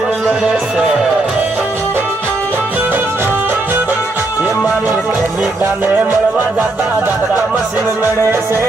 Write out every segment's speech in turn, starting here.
Machine લડે છે એ મારી પ્રેમિકાને મળવા જતા દાદા મશીન લડે છે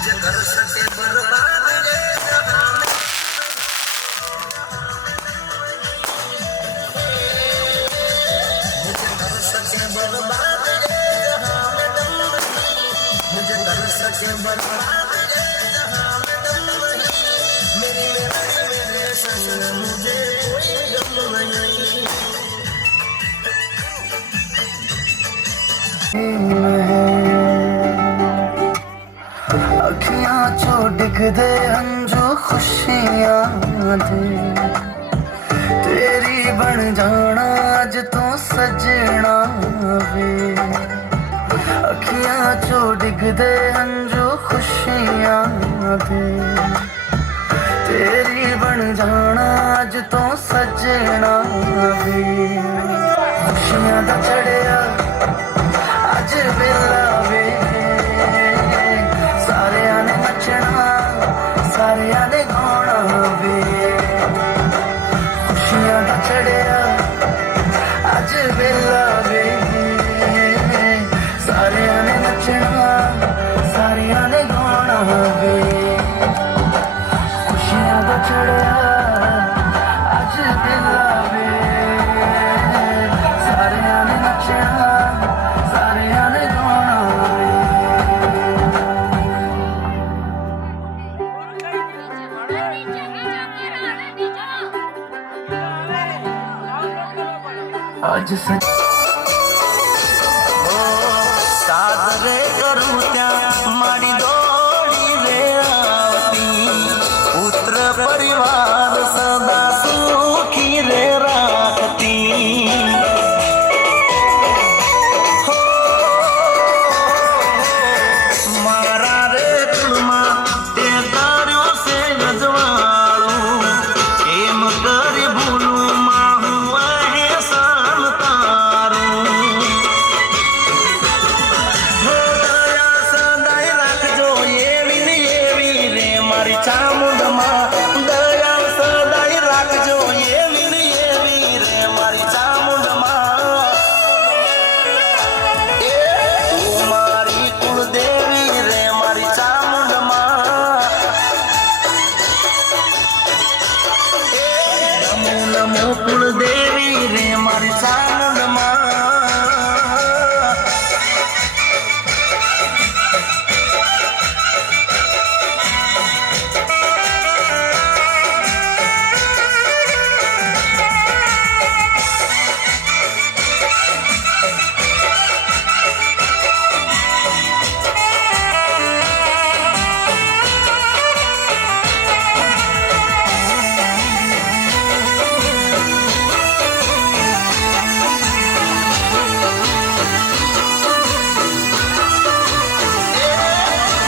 मुझे कर सके बर्बाद ये जहां में मुझे कर सके बर्बाद ये जहां में दम नहीं मुझे कर सके बर्बाद ये जहां में दम नहीं मेरे संग मुझे कोई गम नहीं अखियां चो डिगदे हंजू खुशियां दे तेरी बन जाना अज तो सजना वे अखियां चो डिगदे हंजू खुशियां दे तेरी बन जाना अज तो सजना वे खुशियां दा चढ़िया अज वेला वे सारियां ने नचना सारियां ने गाना वे खुशियां दा चढ़िया अज वेला वे सारियां ने नचना सारियां ने गाना वे खुशियां दा चढ़िया अज वेला वे सारियां ने नचना सारियां ने गाना वे आज सच सादरे करूं त्या मारी दौड़ी रे आवती पुत्र परिवार सदा सुखी रे राखती मारा रे कुलमा ते तार्यो से नजवाळू एम करी भूलू माहू आहे सान तारू दया सदाय राखजो एवी ने एवी रे मारी चामुंडमा दया सदाय राखजो एवी ने एवी रे मारी चामुंडमा ए तू मारी कुलदेवी रे मारी चामुंडमा नमो नमो कुलदेवी रे मारी चामुंडमा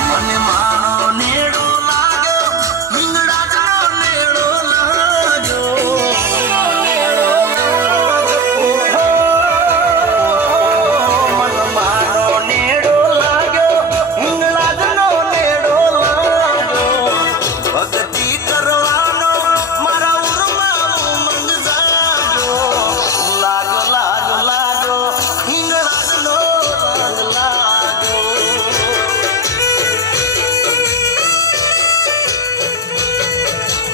મને માનો નેડો લાગ્યો હિંગળાજનો નેડો લાગ્યો મને માનો નેડો લાગ્યો હિંગળાજનો નેડો લાગ્યો ભક્તિ કરવાનો મારા ઉરમાં ઉમંગ જાગ્યો લાગ્યો લાગ્યો લાગ્યો હિંગળાજનો રંગ લાગ્યો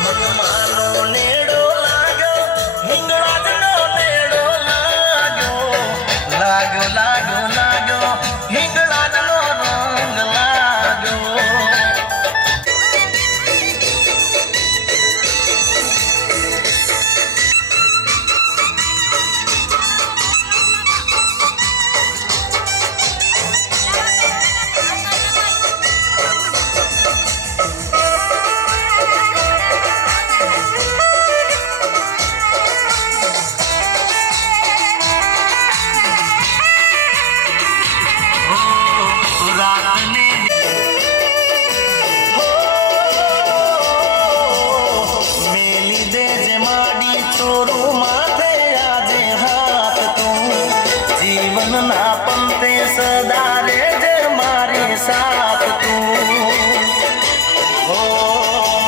મનમાનો નેડો લાગ્યો હિંગળાજનો નેડો લાગ્યો લાગ્યો લાગ્યો લાગ્યો હિંગળાજનો રંગ લાગ્યો રાતને મેલી દેજે માડી ચોરું માથે આજે હાથ તું જીવનના પંતે સદા રેજે મારી સાથ તું હો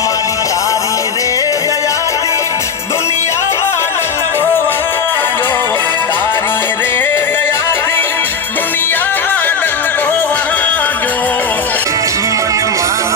મારી તારી રે દયાથી દુનિયામાં ડંકો વાગ્યો તારી રે દયાથી દુનિયામાં ડંકો વાગ્યો મનમાં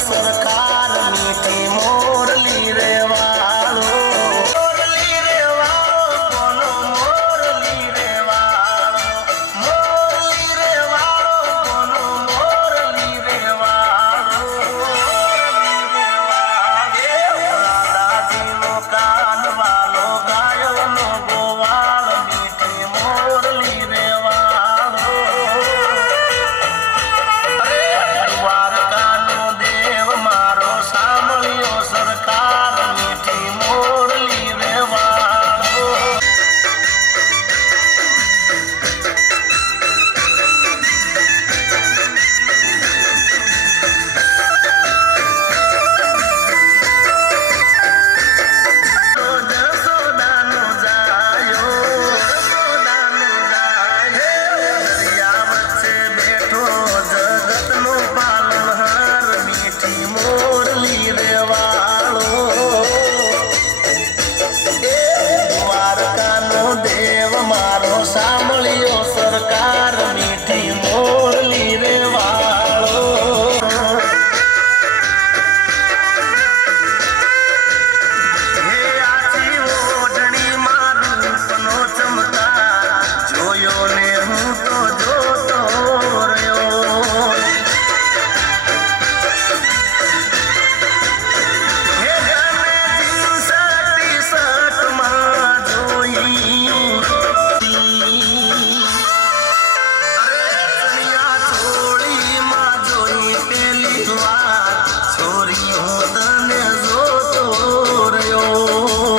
સરકાર મીઠી મોરલી રે વાળો મોરલી રે વાળો કોનો મોરલી રે વાળો મોરલી રે વાળો કોનો મોરલી રે વાળો દાદાજીનો કાન વાલો ગાયોનો ગોવાળ મીઠી મોરલી રે વાળો દ્વારકાનો દેવ મારો સાંભળ્યો સરકાર મીઠી મોરલી રે વાળો જસોદાનો જાયો જસોદાનો જાય દરિયા વચ્ચે બેઠો જગતનો પાલનહાર મીઠી મોરલી રે વાળો દ્વારકાનો દેવ મારો સાંભળ્યો સરકાર મીઠી મોરલી રે વાળો હે આછી ઓઢણી મારું રૂપનો ચમકાર જોયો ને હું તો જોતો રહ્યો હે જાને જીન્સ ટી-શર્ટમાં જોઈ ચણિયા ચોળીમાં જોઈ પેલી વાર છોરી હું તને જોતો રહ્યો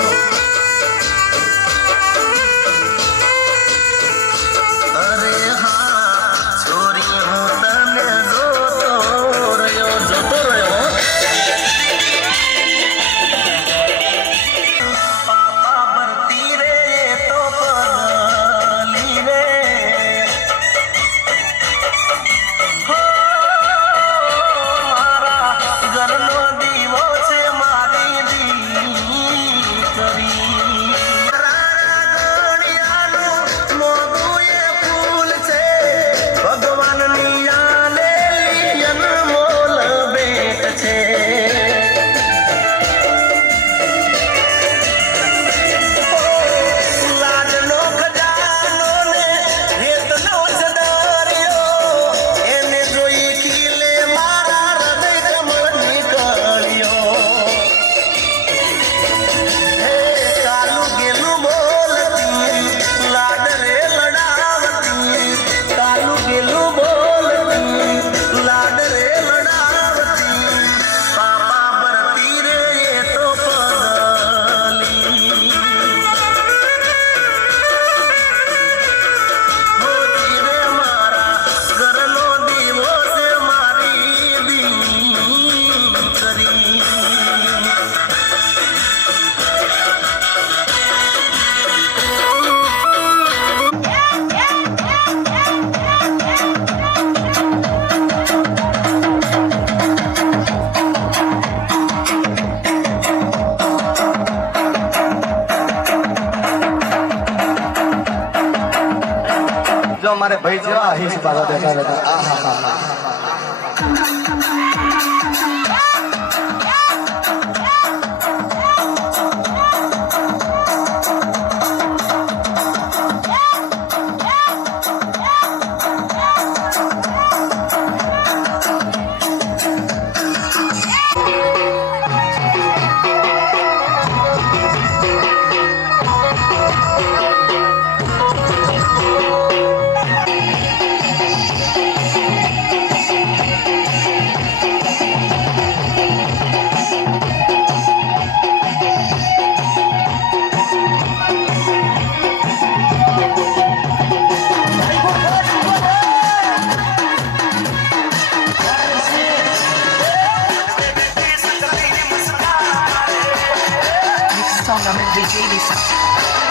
અરે હા છોરી હું તને જોતો રહ્યો પાપા ભરતી રે એ તો પગલી રે હો મારા ઘરનો દીવો છે મારી દીકરી ગણિયાનું મોઢું એ ફૂલ છે ભગવાનની આલેલી અનમોલ ભેટ છે લાડનો ખજાનો ને હેતનો સદર્યો એને જોઈ ખીલે મારા હૃદય કમળ નીકળ્યો હે કાલું ગેલું બોલતી લાડ રે લડાવતી કાલું ગેલું બોલતી લાડ રે લડાવતી પાપા ભરતી રે એ તો પગલી મોતી રે મારા ઘરનો દીવો છે મારી દીકરી જો મારે ભાઈ જેવા હિસ પાછા દેખાડે હતા. આહાહા. song I'm in DJ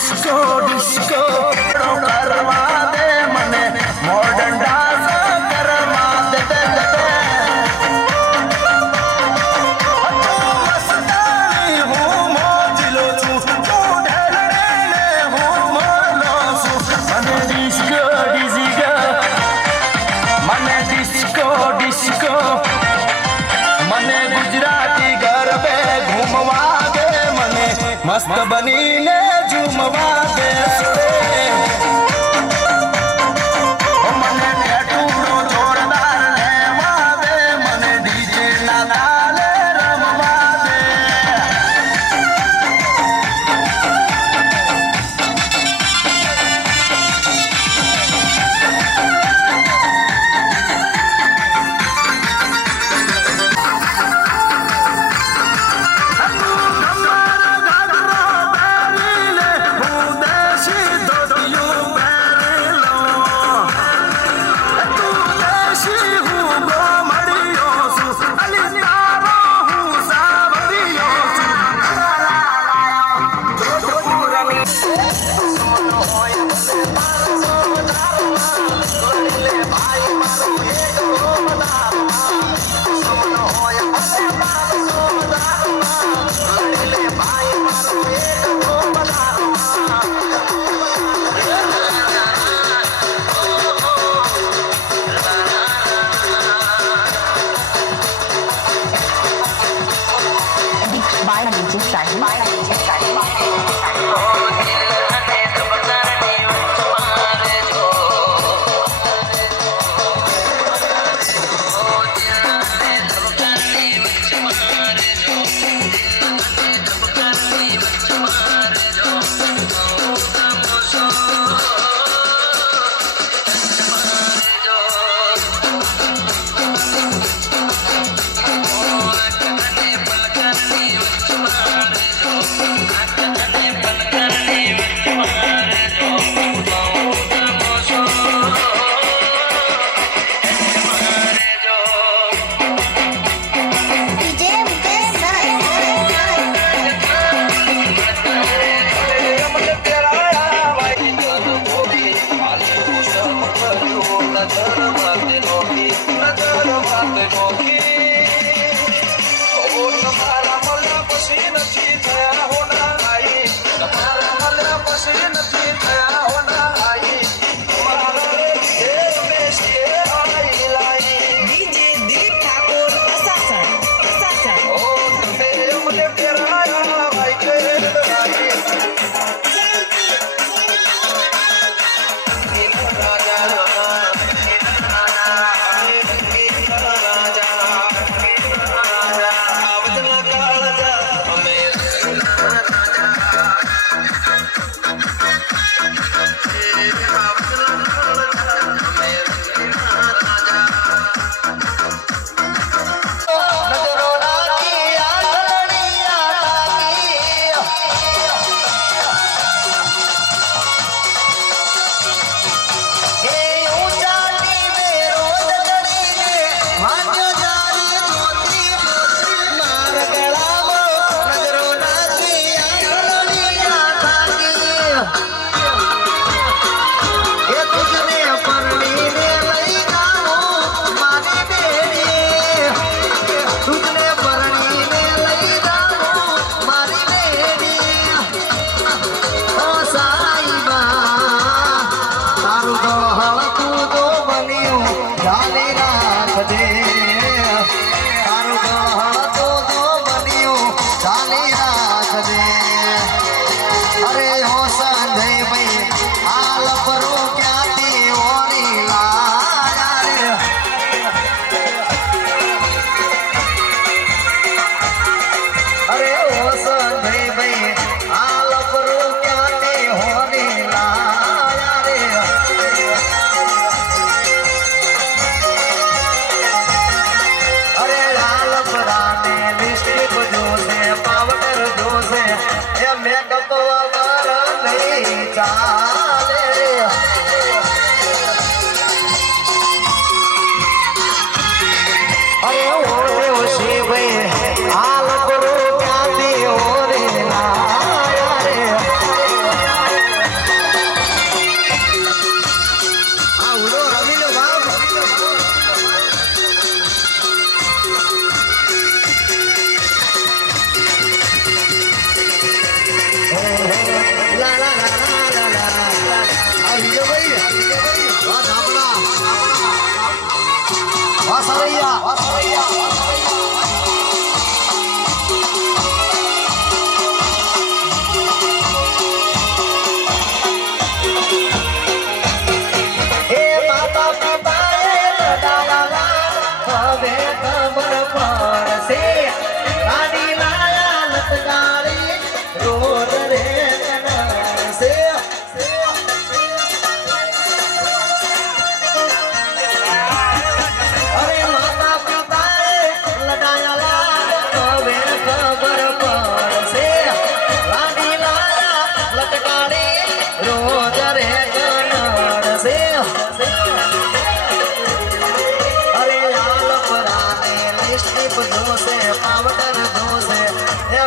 disco disco કરવા દે મને મોડર્ન ડાન્સ કરવા દે મસ્તાની હું મોજીલો છું તું ઢેલડીને હું મોરલો છું મને ડિસ્કો ડિસ્કો મને ડિસ્કો ડિસ્કો મને ગુજરાતી ગરબે ઘૂમવા દે મને મસ્ત બનીને ઝૂમવા દે મને ટેટુનો જોરદાર લેવા દે મને ડીજે ના તાલે રમવા દે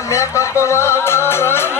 મેકઅપ વગર